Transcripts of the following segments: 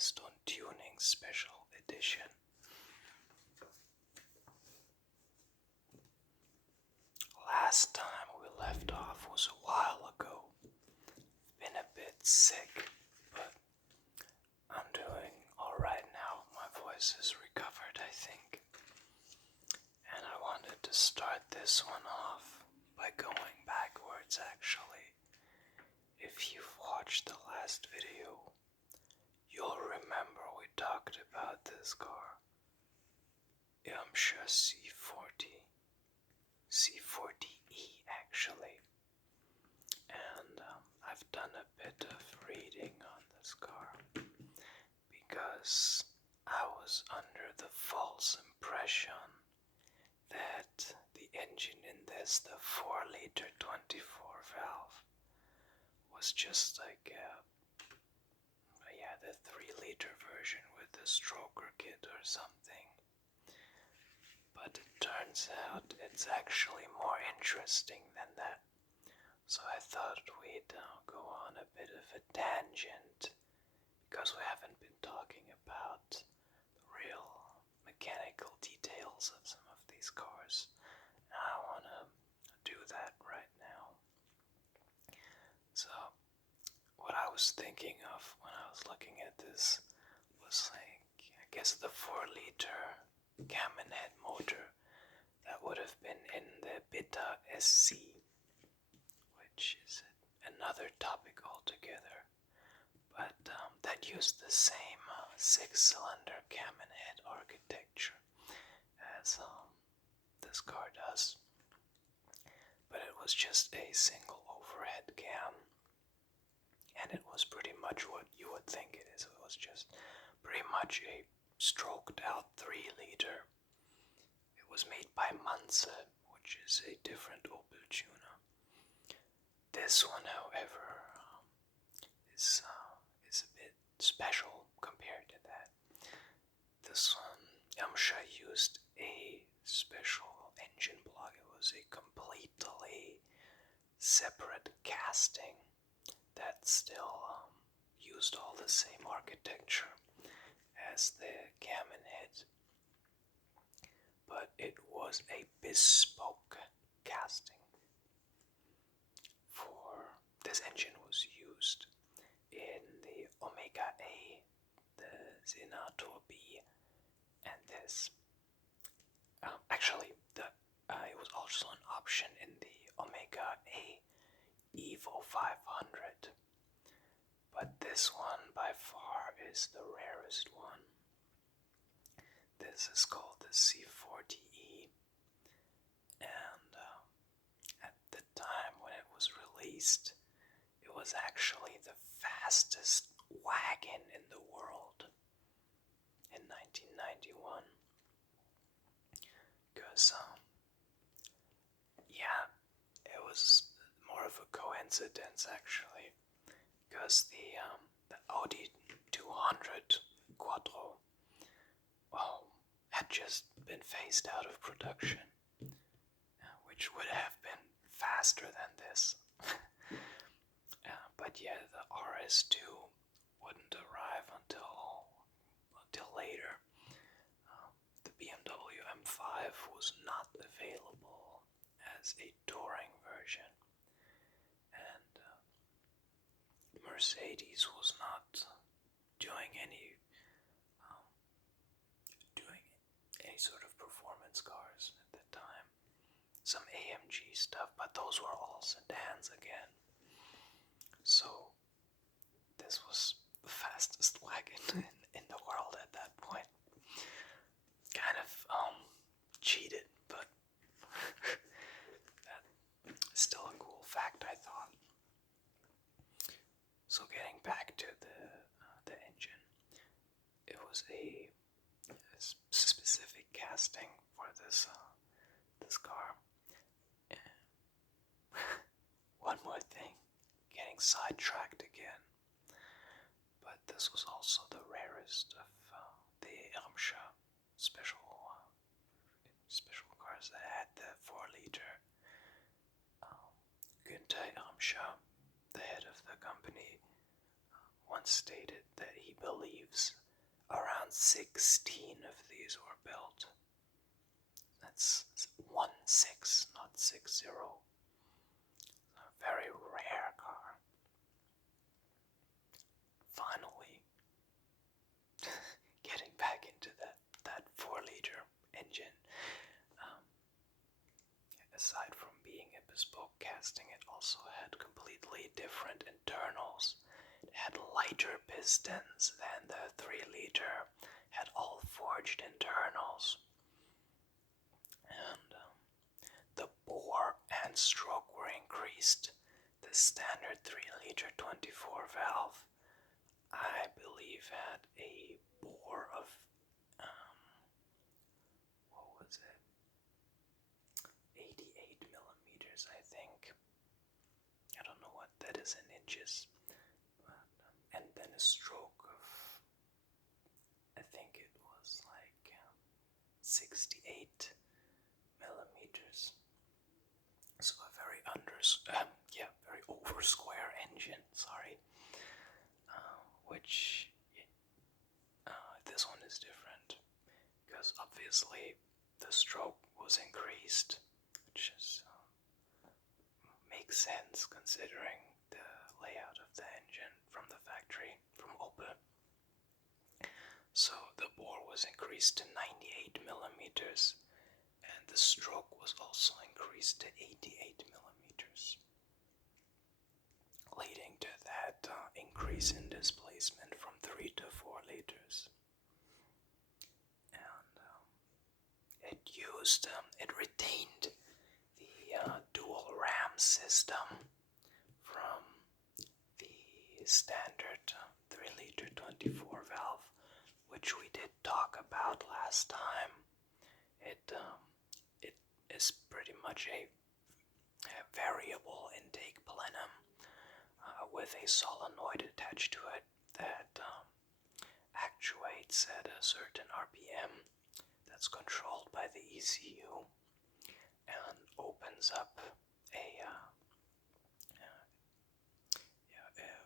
Firestone Tuning Special Edition. Last time we left off was a while ago. Been a bit sick, but I'm doing alright now. My voice is recovered, I think. And I wanted to start this one off by going backwards, actually. If you've watched the last video, you'll remember we talked about this car. Irmscher C40E actually. And I've done a bit of reading on this car because I was under the false impression that the engine in this, the 4-liter 24-valve, was just like the 3-liter version with the stroker kit or something. But it turns out it's actually more interesting than that. So I thought we'd go on a bit of a tangent, because we haven't been talking about the real mechanical details of some of these cars. And I want to do that right now. So what I was thinking of when I was looking at this was like, I guess the 4-liter Camionhead motor that would have been in the Pt.2, which is another topic altogether, but that used the same 6-cylinder Camionhead architecture as this car does, but it was just a single overhead cam. And it was pretty much what you would think it is. It was just pretty much a stroked out 3-liter. It was made by Manze, which is a different Opel tuner. This one, however, is a bit special compared to that. This one, Irmscher used a special engine block. It was a completely separate casting that still used all the same architecture as the Camionhead, but it was a bespoke casting. For this engine was used in the Omega A, the Senator B, and this. Actually, it was also an option in the Omega A Evo 500, but this one by far is the rarest one. This is called the C40E, and at the time when it was released, it was actually the fastest wagon in the world in 1991, because it was more of a coincidence actually, because the Audi 200 Quattro, had just been phased out of production, which would have been faster than this. But the RS2 wouldn't arrive until later. The BMW M5 was not available as a touring version, and Mercedes was not doing any sort of performance cars at the time. Some AMG stuff, but those were all sedans again. So this was the fastest wagon in the world at that point. Kind of cheated, but that's still a cool fact, I thought. So getting back to the engine, it was a specific casting for this car. One more thing, getting sidetracked again, but this was also the rarest of the Irmscher special cars that had the 4-liter. Günther Irmscher, the head of the company, once stated that he believes around 16 of these were built. That's 1-6, not 6-0. A very rare car. Finally, getting back into that 4-liter engine. Aside from being a bespoke casting, it also had completely different internals. It had lighter pistons than the 3-liter, had all forged internals. And the bore and stroke were increased. The standard 3-liter 24 valve, I believe, had a bore of, what was it? 88 millimeters, I think. I don't know what that is in inches. And then a stroke of, I think it was like 68 millimeters. So a very very over square engine, sorry. Which, this one is different, because obviously the stroke was increased, which is, makes sense considering the layout of the engine from the factory, from Opel. So the bore was increased to 98 millimeters, and the stroke was also increased to 88 millimeters, leading to that increase in displacement from 3 to 4 liters. And it retained the dual ram system from the standard 3-liter 24 valve, which we did talk about last time. It is pretty much a variable intake plenum with a solenoid attached to it that actuates at a certain RPM that's controlled by the ECU and opens up a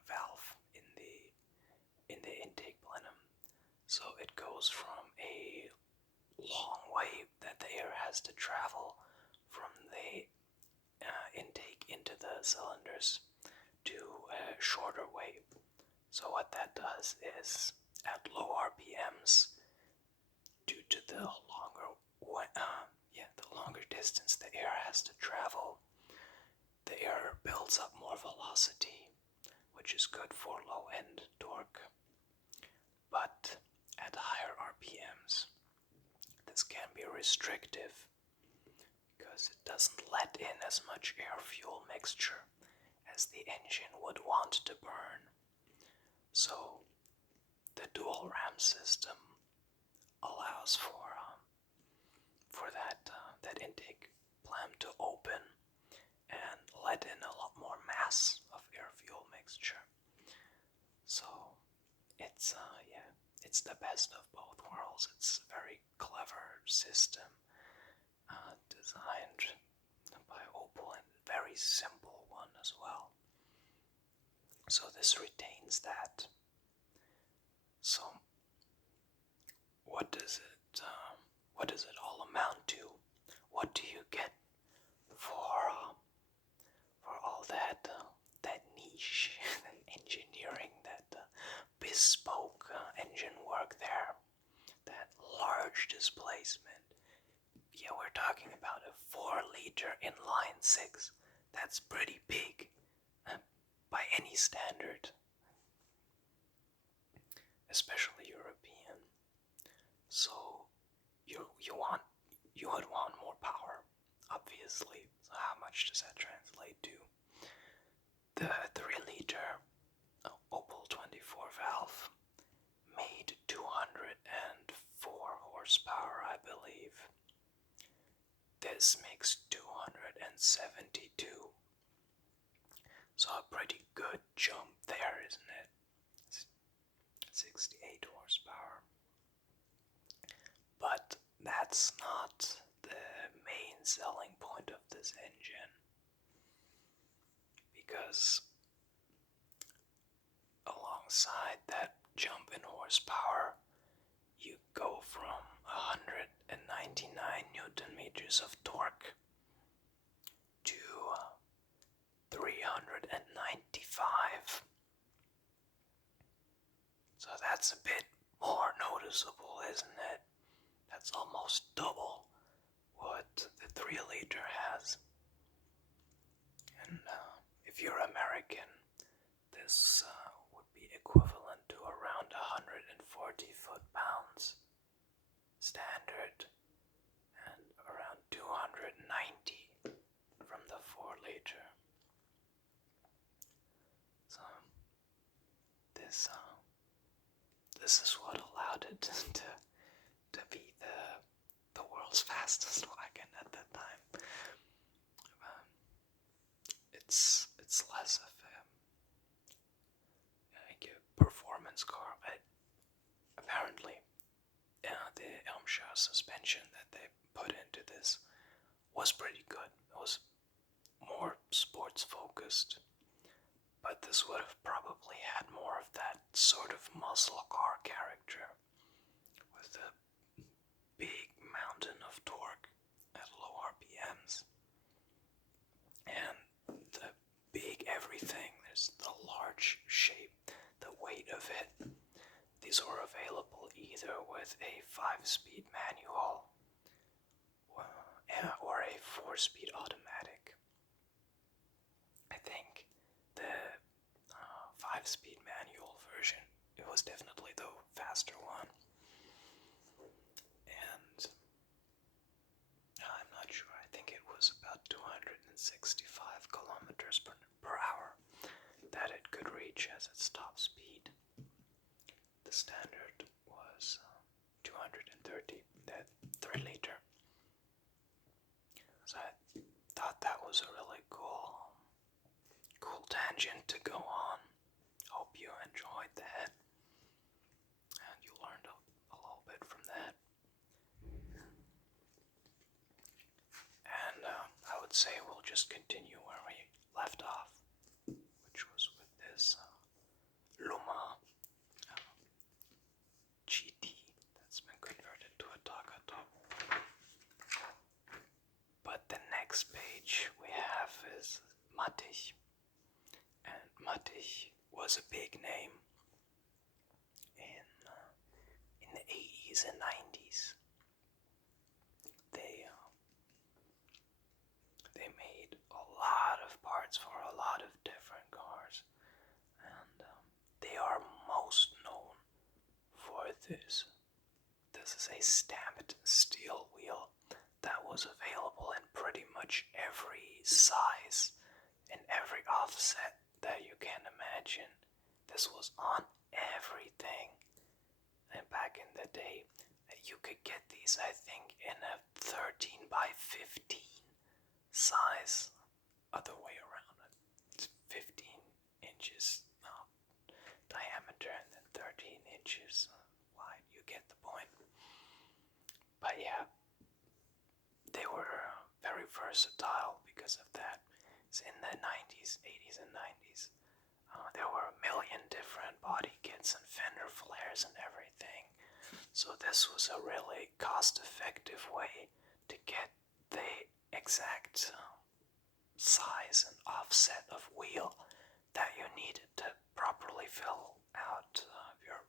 valve in the intake plenum. So it goes from a long way that the air has to travel from the intake into the cylinders to a shorter way. So what that does is, at low RPMs, due to the longer distance the air has to travel, the air builds up more velocity, which is good for low-end torque. But at higher RPMs, this can be restrictive because it doesn't let in as much air-fuel mixture as the engine would want to burn. So the dual ram system allows for that intake plam to open and let in a lot more mass of air-fuel mixture. So it's the best of both worlds. It's a very clever system designed by Opel, and a very simple one as well. So this retains that. So what does it all amount to? What do you get for all that niche engineering, that bespoke engine work there, that large displacement? Yeah, we're talking about a 4-liter inline 6. That's pretty big by any standard, especially European. So you would want more power, obviously. So how much does that translate to? The 3-liter Opel 24 valve made 204 horsepower, I believe. This makes 272. So a pretty good jump there, isn't it? 68 horsepower. But that's not the main selling point of this engine, because alongside that jump in horsepower, inches of torque to 395. So that's a bit more noticeable, isn't it? That's almost double what the 3-liter has. And if you're American, this would be equivalent to around 140 foot-pounds standard and around 290 from the 4-liter. So this is what allowed it to be the world's fastest wagon at that time. It's less of a performance car, but apparently the Irmscher suspension that they put into this was pretty good. It was more sports focused, but this would have probably had more of that sort of muscle car character with the big mountain of torque at low RPMs and the big everything. There's the large shape, the weight of it. These were available either with a 5-speed manual or a 4-speed automatic. I think the 5-speed manual version, it was definitely the faster one. And I'm not sure, I think it was about 265 kilometers per hour that it could reach as its top speed. The standard was 230, that 3-liter. So I thought that was a really cool tangent to go on. Hope you enjoyed that and you learned a little bit from that. And I would say we'll just continue where we left off, which was with this Luma GT that's been converted to a Taka top. But the next page we have is Mattich. And Mattich was a big name in the 80s and 90s. They made a lot of parts for a lot of different cars, and they are most known for this. This is a stamped steel wheel that was available in pretty much every size and every offset that you can imagine. This was on everything. And back in the day, you could get these, I think, in a 13 by 15 size. Other way around. It's 15 inches diameter and then 13 inches wide. You get the point. But yeah, they were very versatile because of that. It's in the 90s, 80s and 90s. There were a million different body kits and fender flares and everything. So this was a really cost-effective way to get the exact size and offset of wheel that you needed to properly fill out your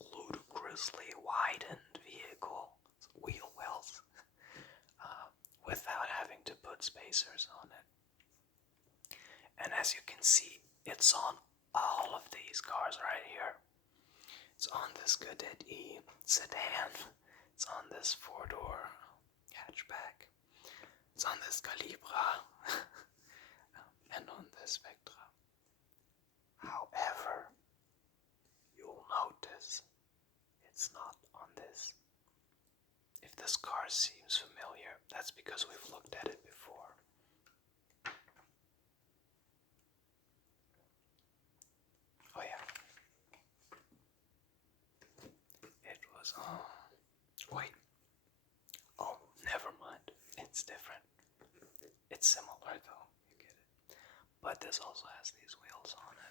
ludicrously widened vehicle wheel wells without having to put spacers on it. And as you can see, it's on all of these cars right here. It's on this Cadet E sedan. It's on this 4-door hatchback. It's on this Calibra. And on this Spectra. However, you'll notice it's not on this. If this car seems familiar, that's because we've looked at it before. Oh yeah. It was, wait. Oh, never mind. It's different. It's similar though, you get it. But this also has these wheels on it.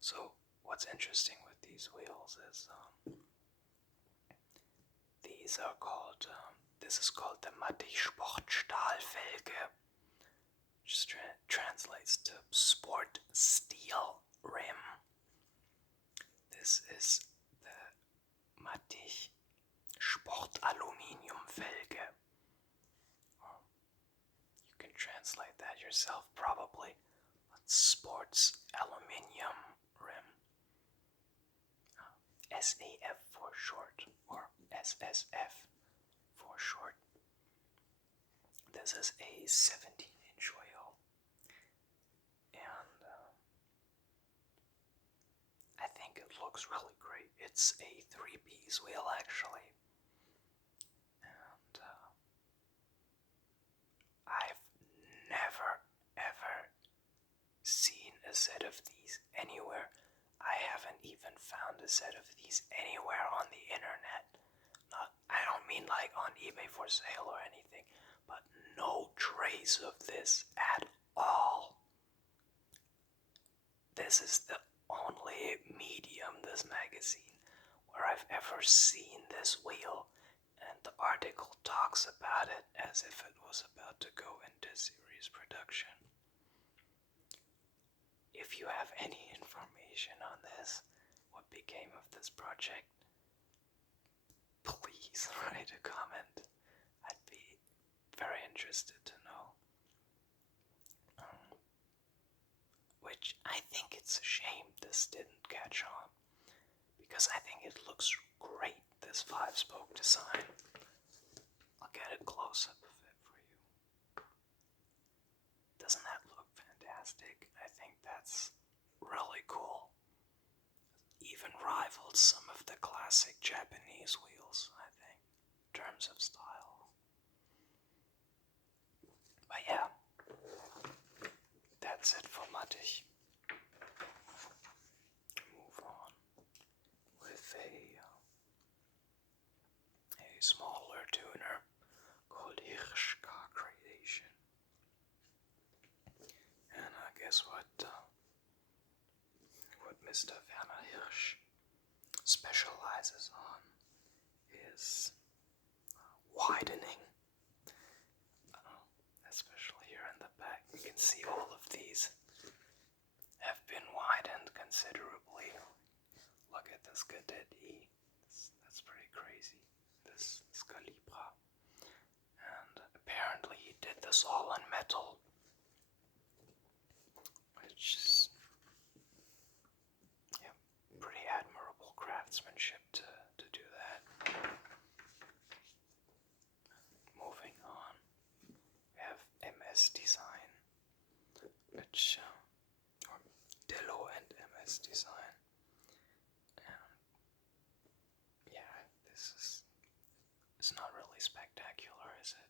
So, what's interesting with these wheels is, these are called, this is called the Mattich Sportstahlfelge, which translates to sport steel rim. This is the Mattich Sport Aluminium Felge. You can translate that yourself probably. Sports Aluminium Rim. SAF for short, or SSF for short. This is a 17-inch wheel, and I think it looks really great. It's a 3-piece wheel actually, and I've never ever seen a set of these anywhere. I haven't even found a set of these anywhere on the internet. I don't mean like on eBay for sale or anything, but no trace of this at all. This is the only medium, this magazine, where I've ever seen this wheel, and the article talks about it as if it was about to go into series production. If you have any information on this, what became of this project, please write a comment. I'd be very interested to know. Which I think it's a shame this didn't catch on, because I think it looks great, this 5-spoke design. I'll get a close-up of it for you. Doesn't that look fantastic? I think that's really cool. Even rivals some of the classic Japanese wheels, I think, in terms of style. But yeah, that's it for Mattich. Move on with a smaller tuner called Irmscher Creation. And guess what Mr. Werner Hirsch specializes on is widening. Especially here in the back, you can see all of these have been widened considerably. Look at this Cadet E. That's pretty crazy. This Calibra. And apparently he did this all in metal, which is pretty admirable craftsmanship to do that. Moving on, we have MS Design, which or Dello and MS Design. Yeah, it's not really spectacular, is it?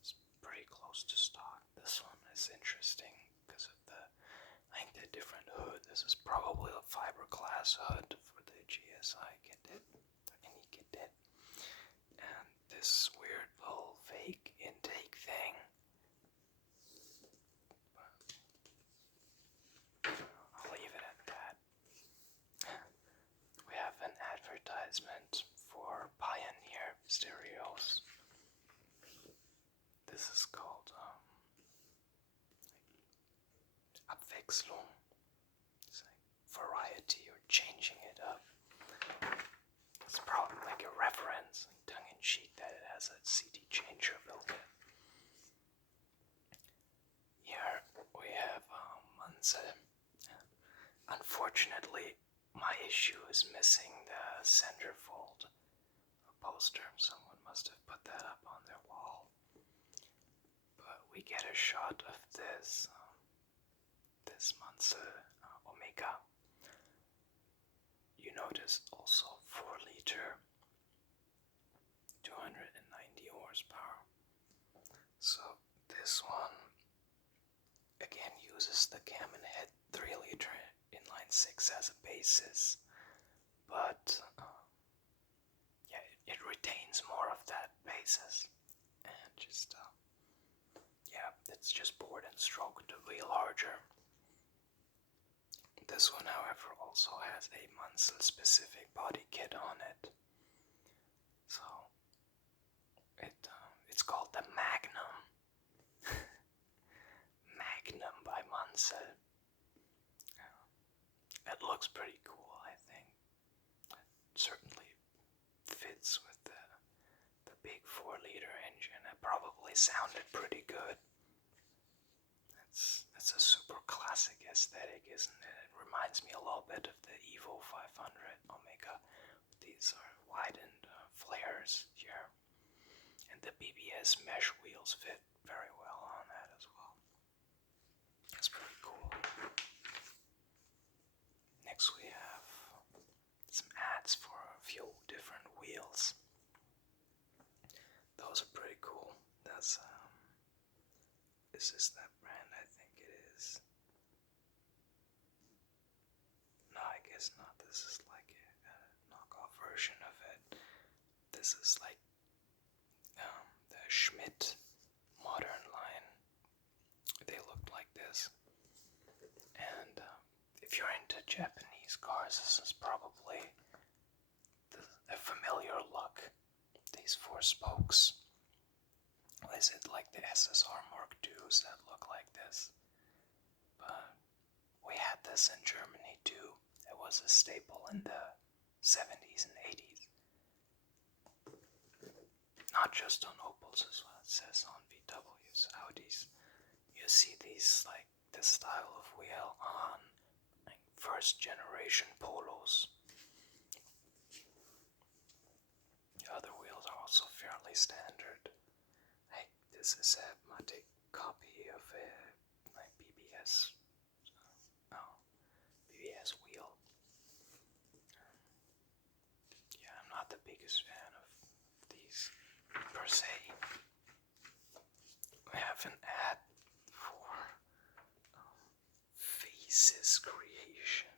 It's pretty close to stock. This one is interesting because of the different hood. This is probably a fiberglass hood for the GSI Cadet, any Cadet. And this weird little fake intake thing. I'll leave it at that. We have an advertisement for Pioneer stereos. This is called Abwechslung. It's like variety or changing it up. It's probably like a reference, like tongue-in-cheek, that it has a CD changer built in. Here we have Mansell. Unfortunately, my issue is missing the centerfold poster. Someone must have put that up on their wall. But we get a shot of this Mansell Omega. You notice also 4-liter, 290 horsepower. So this one again uses the Cam and Head 3-liter inline 6 as a basis, but it retains more of that basis, and just it's just bored and stroked a wheel larger. This one, however, also has a Mansell specific body kit on it. So called the Magnum. Magnum by Mansell. It looks pretty cool, I think. It certainly fits with the big 4-liter engine. It probably sounded pretty good. It's a super classic aesthetic, isn't it? It reminds me a little bit of the Evo 500 Omega. These are widened flares here. And the BBS mesh wheels fit very well on that as well. It's pretty cool. Next we have some ads for a few different wheels. Those are pretty cool. That's is this that brand? I think it is. No, I guess not. This is like a knockoff version of it. This is like the Schmidt modern line. They looked like this. And if you're into Japanese cars, this is probably a familiar look. These 4 spokes. Is it like the SSR Mark IIs that look like this? But we had this in Germany too. It was a staple in the 70s and 80s. Not just on Opels as well, it says on VWs, Audis. You see these, like, this style of wheel on like first generation Polos. The other wheels are also fairly standard. Like, this is a Matic copy of a like BBS BBS wheel. Yeah, I'm not the biggest fan of these per se. We have an ad for Faces Creation.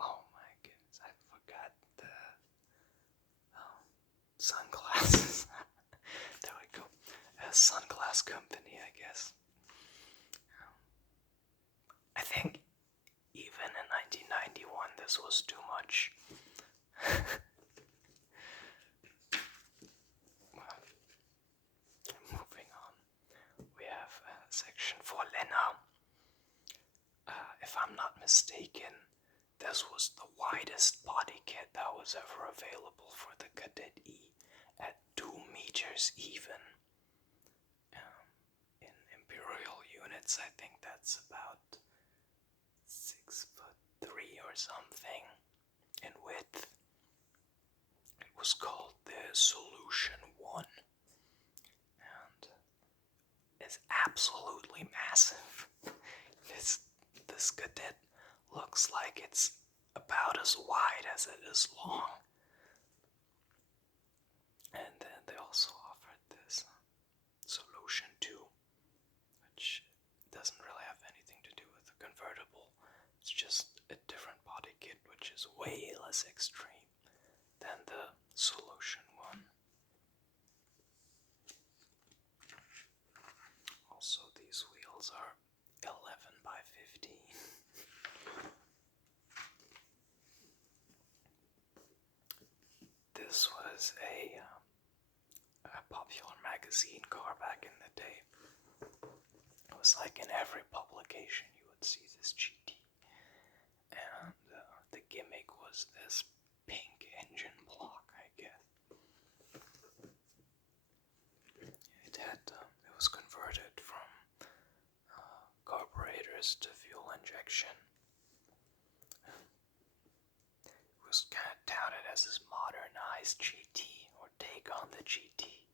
Oh my goodness, I forgot the sunglasses. There we go. A sunglass company, I guess. I think even in 1991 this was too much. Moving on, we have a section for Lena. If I'm not mistaken, this was the widest body kit that was ever available for the Cadet E at 2 meters even. In imperial units, I think that's about 6'3" or something in width. It was called the Solution 1 and it's absolutely massive. This cadet looks like it's about as wide as it is long. And then they also offered this Solution 2, which doesn't really have anything to do with the convertible. It's just a different body kit, which is way less extreme than the Solution 1. Also, these wheels are 11 by 15. This was a popular magazine car back in the day. It was like in every publication you would see this GT. And the gimmick was this pink engine block, I guess. It was converted from carburetors to fuel injection. It was kind of touted as this modernized GT or take on the GT,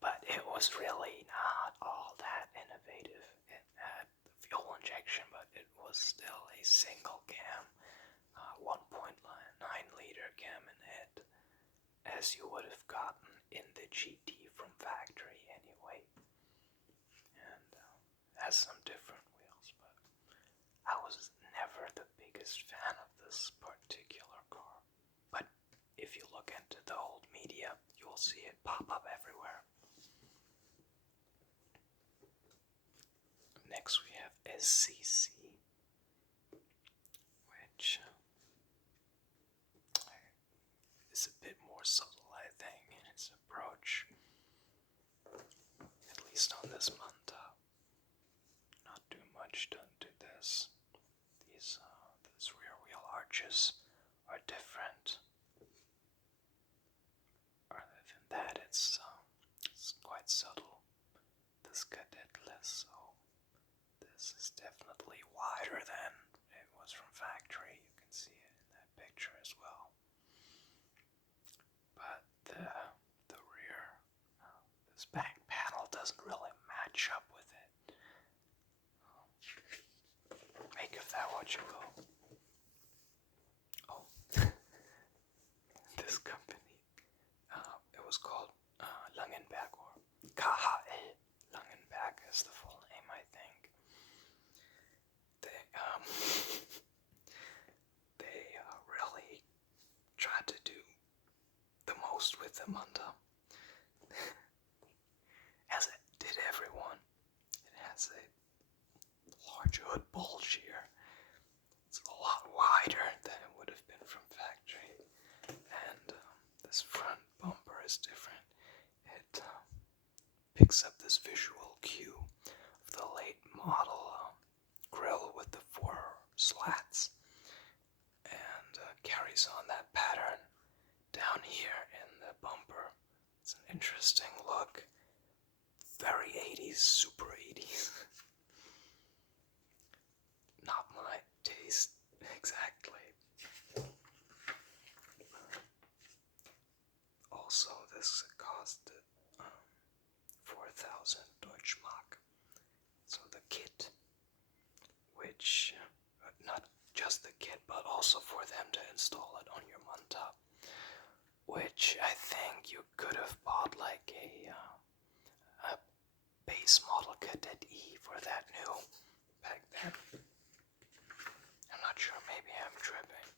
but it was really not all that innovative. It had fuel injection, but it was still a single cam, 1.9-liter cam in it, as you would have gotten in the GT from factory anyway, and has some different wheels, but I was never the biggest fan of this particular car. But if you look into the old media, you will see it pop up everywhere. Next we have SCC. We bumpers are different. Other than that, it's quite subtle. This cadetless, so this is definitely wider than it was from factory. You can see it in that picture as well. But the rear, this back panel doesn't really match up with it. Make of that what you will. Oh, this company, it was called Langenberg, or KHL Langenberg is the full name, I think. They really tried to do the most with the Manta, as it did everyone. It has a large hood bulge here. It's a lot wider than it would have been from factory, and this front bumper is different. It picks up this visual cue of the late model grille with the 4 slats, and carries on that pattern down here in the bumper. It's an interesting look. Very 80s, super 80s. Not my taste exactly. Also, this cost 4,000 Deutschmark. So the kit, which, not just the kit, but also for them to install it on your Manta, which I think you could have bought like a base model Cadet E for that new back then. I'm not sure, maybe I'm tripping.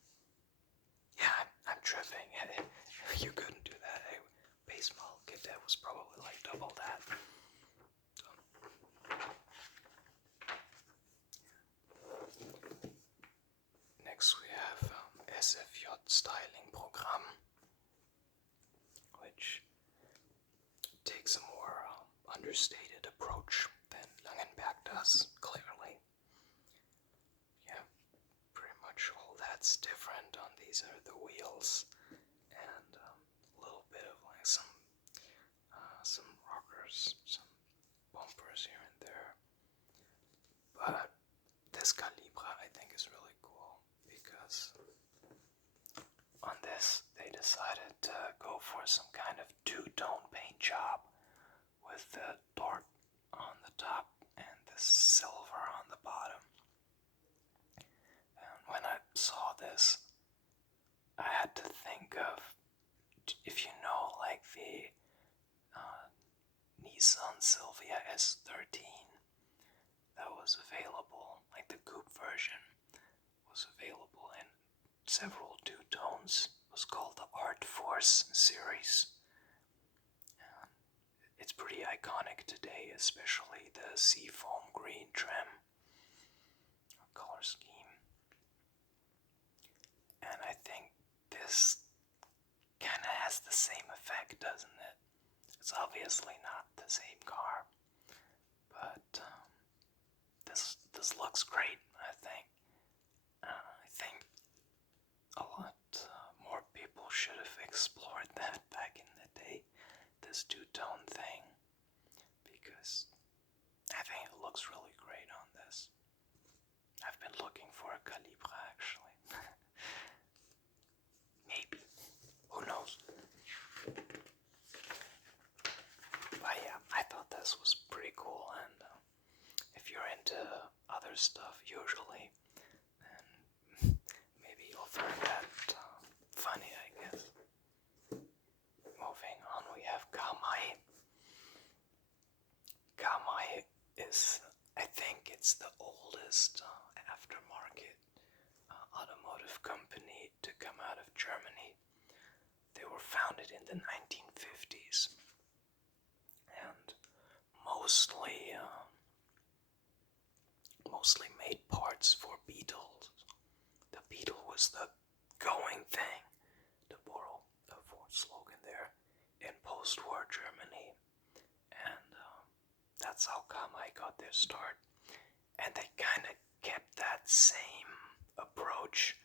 Yeah, I'm tripping. You couldn't do that. A base model Cadet was probably like double that. So. Next we have SFJ styling program, which takes a more understated approach than Langenberg does, clearly. Yeah, pretty much all that's different on these are the wheels, and a little bit of like some rockers, some bumpers here and there. But this Calibra I think is really cool, because on this they decided to go for some kind of two-tone paint job with the dark on the top and the silver on the bottom. And when I saw this, I had to think of, if you know, like the Nissan Silvia S13 that was available, like the coupe version was available in several two-tones. It was called the Art Force series. It's pretty iconic today, especially the seafoam green trim or color scheme. And I think this kind of has the same effect, doesn't it? It's obviously not the same car, but this looks great, I think. I think a lot more people should have explored that back in the day, this two-tone thing, because I think it looks really great on this. I've been looking for a Calibra, actually. Maybe. Who knows? But yeah, I thought this was pretty cool, and if you're into other stuff usually, then maybe you'll find that funny, I guess. Moving on, we have Kamai. Kamai is, I think it's the oldest aftermarket automotive company to come out of Germany. They were founded in the 1950s, and mostly made parts for Beetles. The Beetle was the going thing, to borrow the Ford slogan there, in post-war Germany, and that's how Kamai got their start. And they kind of kept that same approach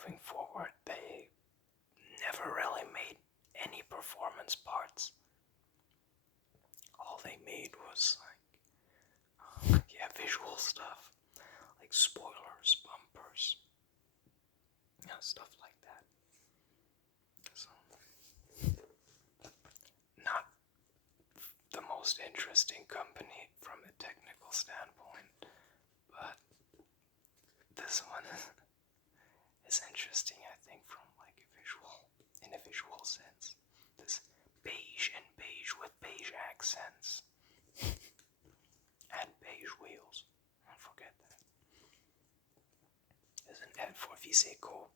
moving forward, they never really made any performance parts. All they made was visual stuff, like spoilers, bumpers, stuff like that. So, not the most interesting company from a technical standpoint, but this one is interesting, I think, from in a visual sense. This beige and beige with beige accents. And beige wheels. Don't forget that. There's an ad for Viseco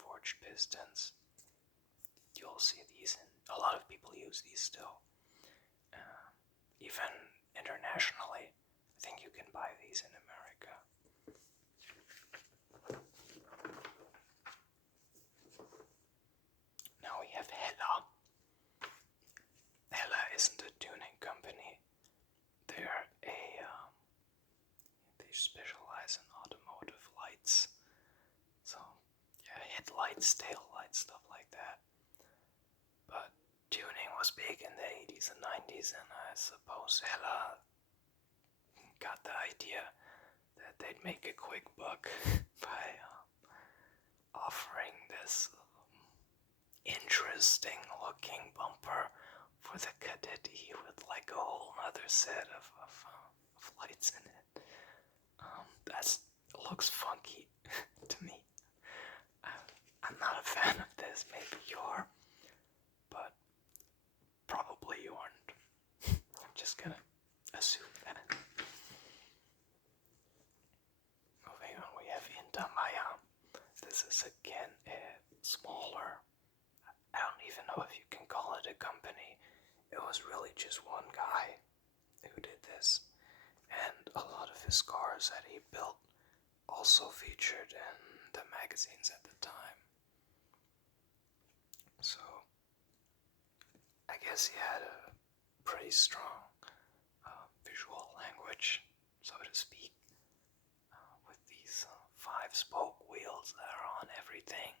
forged pistons. You'll see these, and a lot of people use these still. Even internationally, I think you can buy these in America. Now we have Hella. Hella isn't a tuning company. They specialize in automotive lights. So, headlights, tail lights, stuff like that. But tuning was big in the 80s and 90s, and I suppose Hella got the idea that they'd make a quick buck by offering this interesting looking bumper for the Cadet E with like a whole other set of lights in it. That looks funky to me. I'm not a fan of this. Maybe you are, but probably you aren't. I'm just gonna assume that. Moving on, we have Intamaya. This is again a smaller. I don't even know if you can call it a company. It was really just one guy who did this, and a lot of his cars that he built also featured in the magazines at the time. So I guess he had a pretty strong visual language, so to speak, with these 5-spoke wheels that are on everything.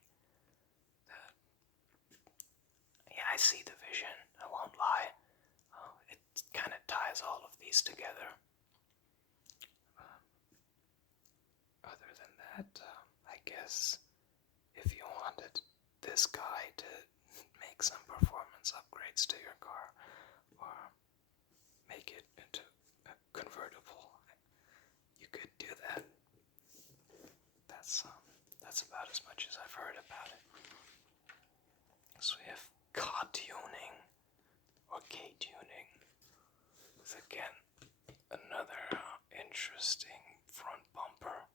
I see the vision, I won't lie. It kind of ties all of these together. Other than that, I guess if you wanted this guy to make some performance upgrades to your car, or make it into a convertible, you could do that. That's about as much as I've heard about it. So we have car tuning, or K-tuning. It's again another interesting front bumper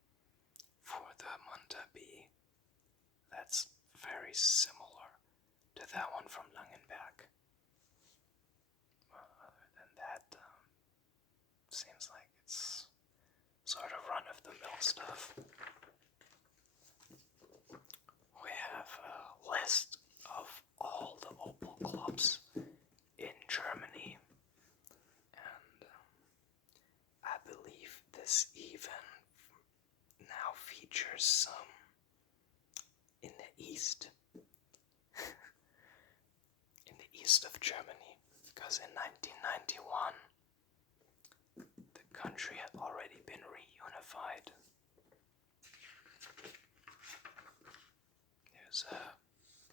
for the Manta B. That's very similar to that one from Langenberg. Other than that, seems like it's sort of run-of-the-mill stuff. We have a list of all the Opel clubs in Germany, and I believe this even now features some in the east. In the east of Germany, because in 1991 the country had already been reunified.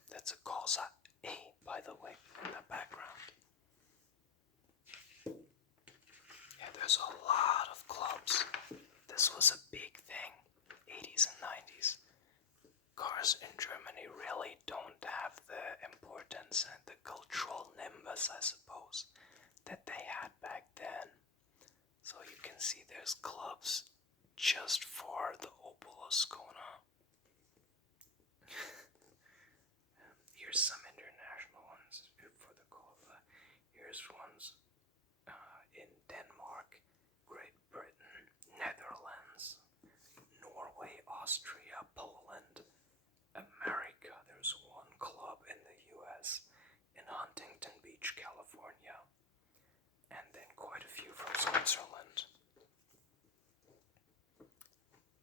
That's a Corsa A, by the way, in the background. Yeah, there's a lot of clubs. This was a big thing, 80s and 90s. Cars in Germany really don't have the importance and the cultural nimbus, I suppose, that they had back then. So you can see there's clubs just for the Opel Ascona. Here's some international ones for the Corsa. Here's ones in Denmark, Great Britain, Netherlands, Norway, Austria, Poland, America. There's one club in the US, in Huntington Beach, California, and then quite a few from Switzerland.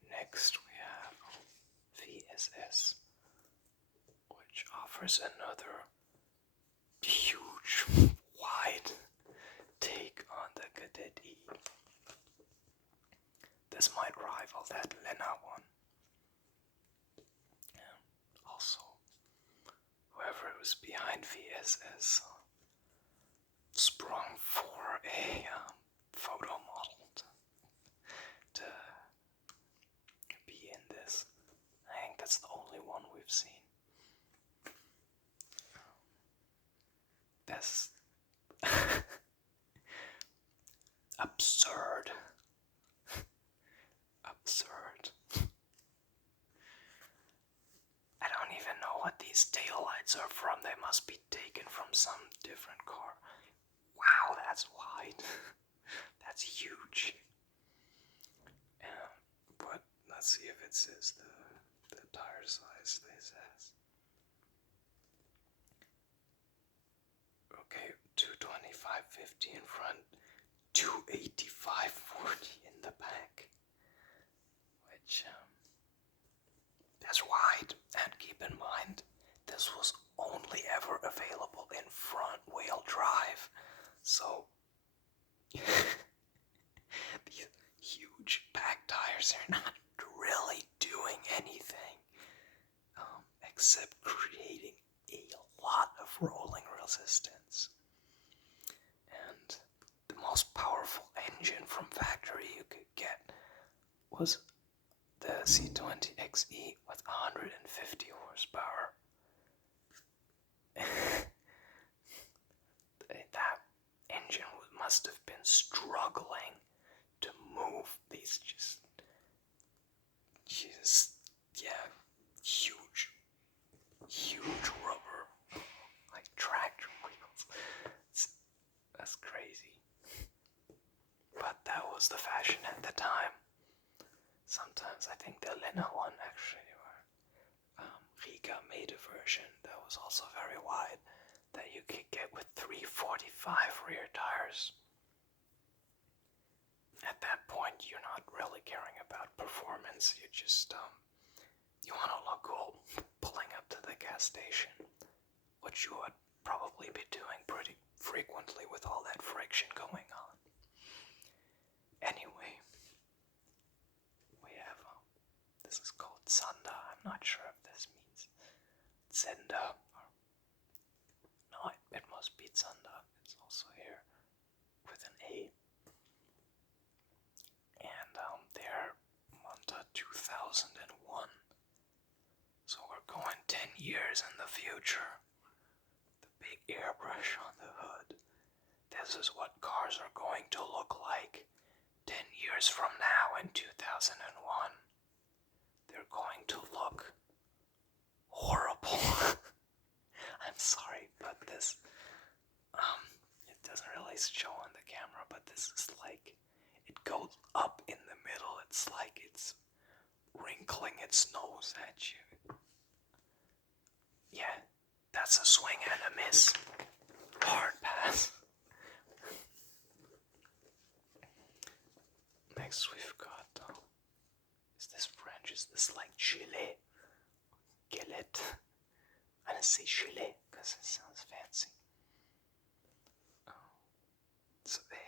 Next we have VSS. offers another huge, wide take on the Cadet E. This might rival that Lena one. Yeah. Also, whoever was behind VSS sprung for a photo model to be in this. I think that's the only one we've seen. That's absurd. Absurd. I don't even know what these taillights are from. They must be taken from some different car. Wow, that's wide. That's huge. But let's see if it says the tire size they says. Okay, 225/50 in front, 285/40 in the back. Which, that's wide. And keep in mind, this was only ever available in front wheel drive. So, these huge back tires are not really doing anything except creating a lot of rolling resistance. And the most powerful engine from factory you could get was the C20XE with 150 horsepower. That engine must have been struggling to move these huge rubber, like tractor wheels. That's crazy. But that was the fashion at the time. Sometimes I think the Lena one actually, or Riga made a version that was also very wide that you could get with 345 rear tires. At that point, you're not really caring about performance. You just you want to look cool pulling up to the gas station, which you would probably be doing pretty frequently with all that friction going on. Anyway, we have this is called Sanda. I'm not sure if this means Zenda or no. It must be Sanda. It's also here with an A. And they're Monta 2001. So we're going 10 years in the future. The big airbrush on the hood. This is what cars are going to look like 10 years from now in 2001. They're going to look horrible. I'm sorry, but this, it doesn't really show on the camera, but this is like, it goes up in the middle. It's like it's wrinkling its nose at you. Yeah, that's a swing and a miss. Hard pass. Next we've got, is this French? Is this like Chile? Gillette? I didn't say Chile because it sounds fancy. So they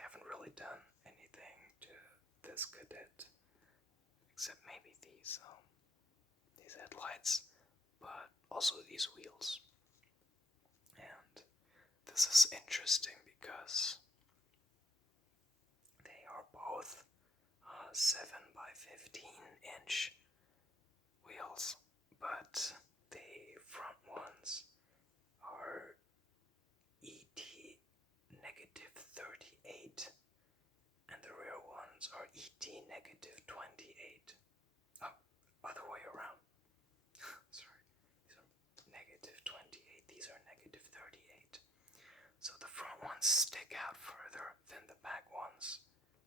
haven't really done anything to this Cadet, except maybe these headlights, but also these wheels. And this is interesting because they are both 7x15" wheels, but the front ones are ET-38 and the rear ones are ET-28. Oh, other way around. Sorry, these are -28, these are -38. So the front ones stick out further than the back ones,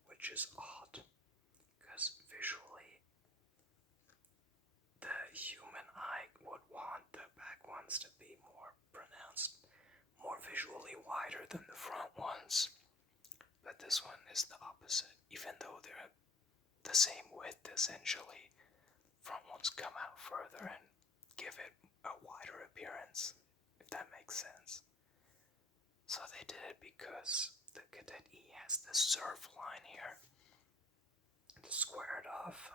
which is odd, because visually the human eye would want the back ones to be more pronounced, more visually wider than the front ones. But this one is the opposite, even though they're the same width essentially. front ones come out further and give it a wider appearance, if that makes sense. So they did it because the Cadet E has this surf line here, the squared off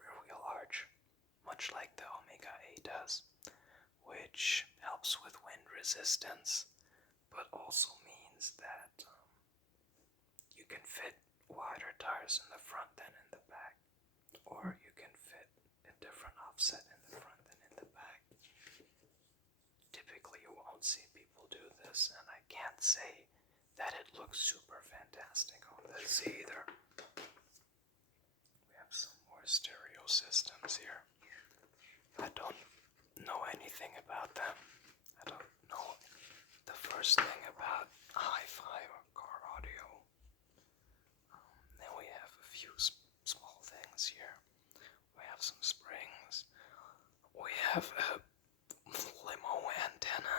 rear wheel arch, much like the Omega A does, which helps with wind resistance, but also means that you can fit wider tires in the front than in the back, or you can fit a different offset in the front than in the back. Typically you won't see people do this, and I can't say that it looks super fantastic on this either. We have some more stereo systems here. I don't know anything about them. I don't know the first thing about hi-fi or car audio. Then we have a few small things here. We have some springs. We have a limo antenna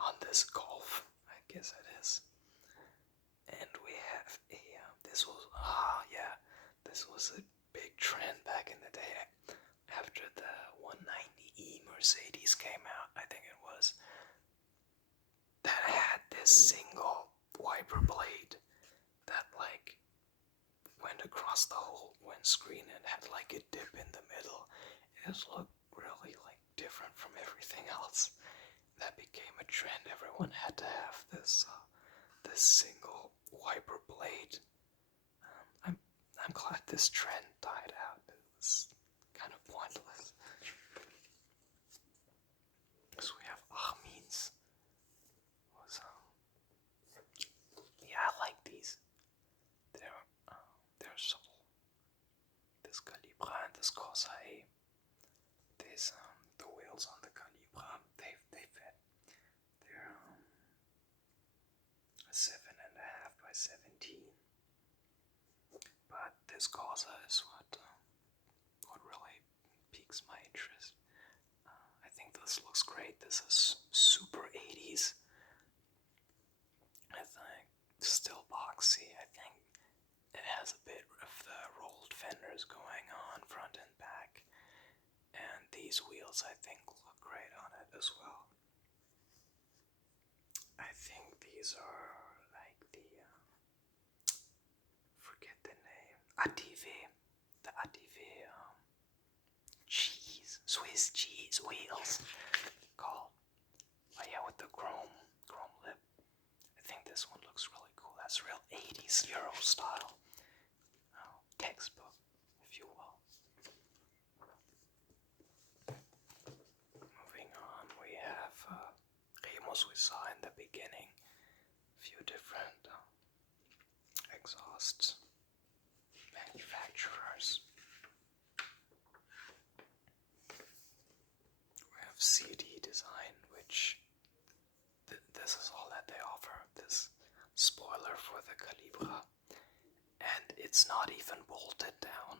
on this Golf, I guess it is. And we have a, this was a big trend back in the day. After the 190E Mercedes came out, I think it was, that had this single wiper blade that like went across the whole windscreen and had like a dip in the middle. It looked really like different from everything else. That became a trend. Everyone had to have this this single wiper blade. I'm glad this trend died out. It was kind of pointless. So we have Armin's. Yeah, I like these. They're subtle. This Calibra and this Corsa A. These the wheels on the Calibra, they fit. They're a 7.5 by 17. But this Corsa is what really piques my interest. I think this looks great. This is super 80s. I think still boxy. I think it has a bit of the rolled fenders going on front and back. And these wheels I think look great on it as well. I think these are like the forget the name, ATV, the ATV Swiss cheese wheels called. Oh yeah, with the chrome lip. I think this one looks really cool. That's real 80s Euro style. Textbook, if you will. Moving on, we have Remus, we saw in the beginning. A few different exhaust manufacturers. We have CD Design, which this is all that they offer. This spoiler for the Calibra, and it's not even bolted down.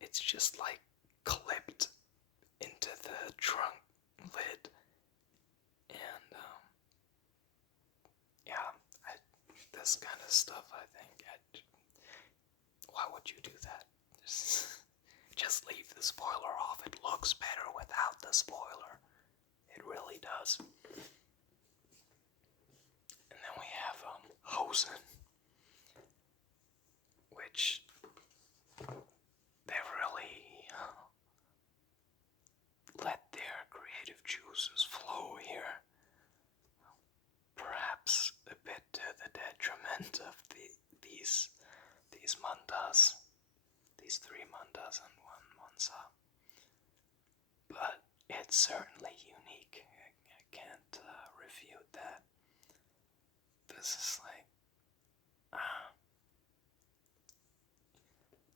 It's just like clipped into the trunk lid, and this kind of stuff, I think, why would you do that? Just leave the spoiler off. It looks better without the spoiler. It really does. And then we have Hosen, which they really let their creative juices flow here. Perhaps a bit to the detriment of these Mandas, these 3 Mandas and 1 Monza. But it's certainly unique. I can't refute that. This is like,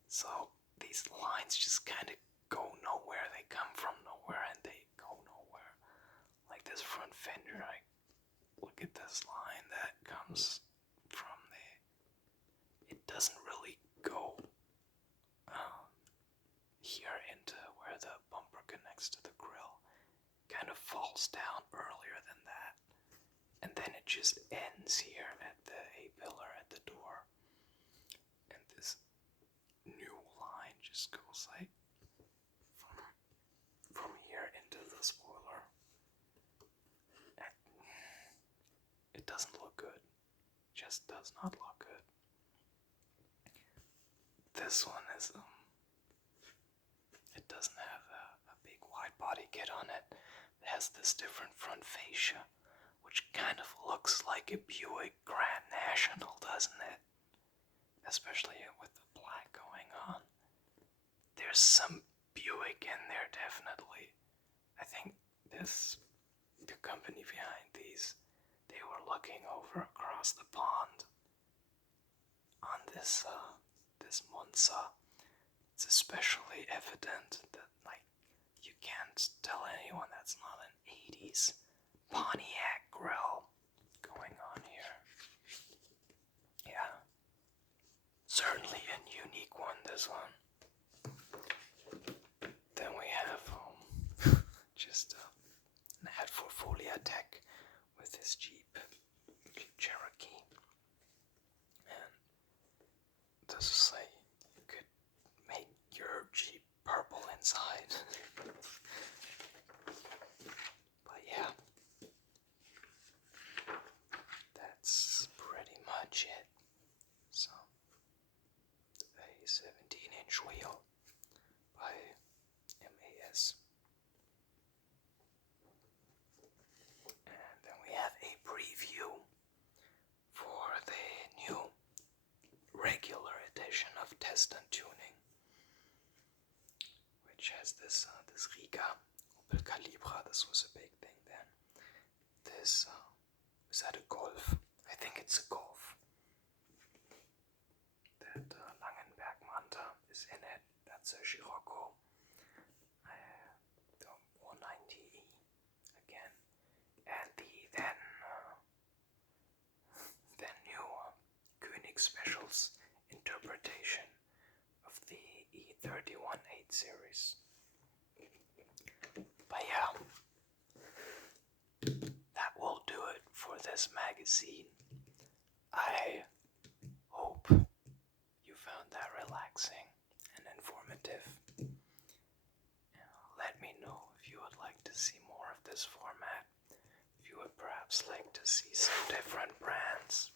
so these lines just kind of go nowhere. They come from nowhere and they go nowhere. Like this front fender, look at this line that comes from it doesn't really go here into where the bumper connects to the grill. Kind of falls down earlier than that, and then it just ends here at the A-pillar at the door. And this new line just goes like from here into the spoiler. It doesn't look good. Just does not look good. This one is it doesn't have a big wide body kit on it. It has this different front fascia, which kind of looks like a Buick Grand National, doesn't it? Especially with the black going on. There's some Buick in there, definitely. I think the company behind these, they were looking over across the pond on this Monza. It's especially evident that, like, you can't tell anyone that's not an 80s Pontiac grill going on here. Yeah. Certainly a unique one, this one. Then we have just an ad for Folia Tech with his Jeep Cherokee. And this is like, you could make your Jeep purple inside. But yeah, that's pretty much it. So, a 17-inch wheel by MAS. And then we have a preview for the new regular edition of Test and Tuning, which has this Riga Opel Calibra. This was a big thing then. This is that a Golf? I think it's a Golf. That Langenberg Manta is in it. That's a Scirocco. The 190E again, and the then new Koenig Specials interpretation of the E31 8 series. But yeah, that will do it for this magazine. I hope you found that relaxing and informative. Let me know if you would like to see more of this format. If you would perhaps like to see some different brands.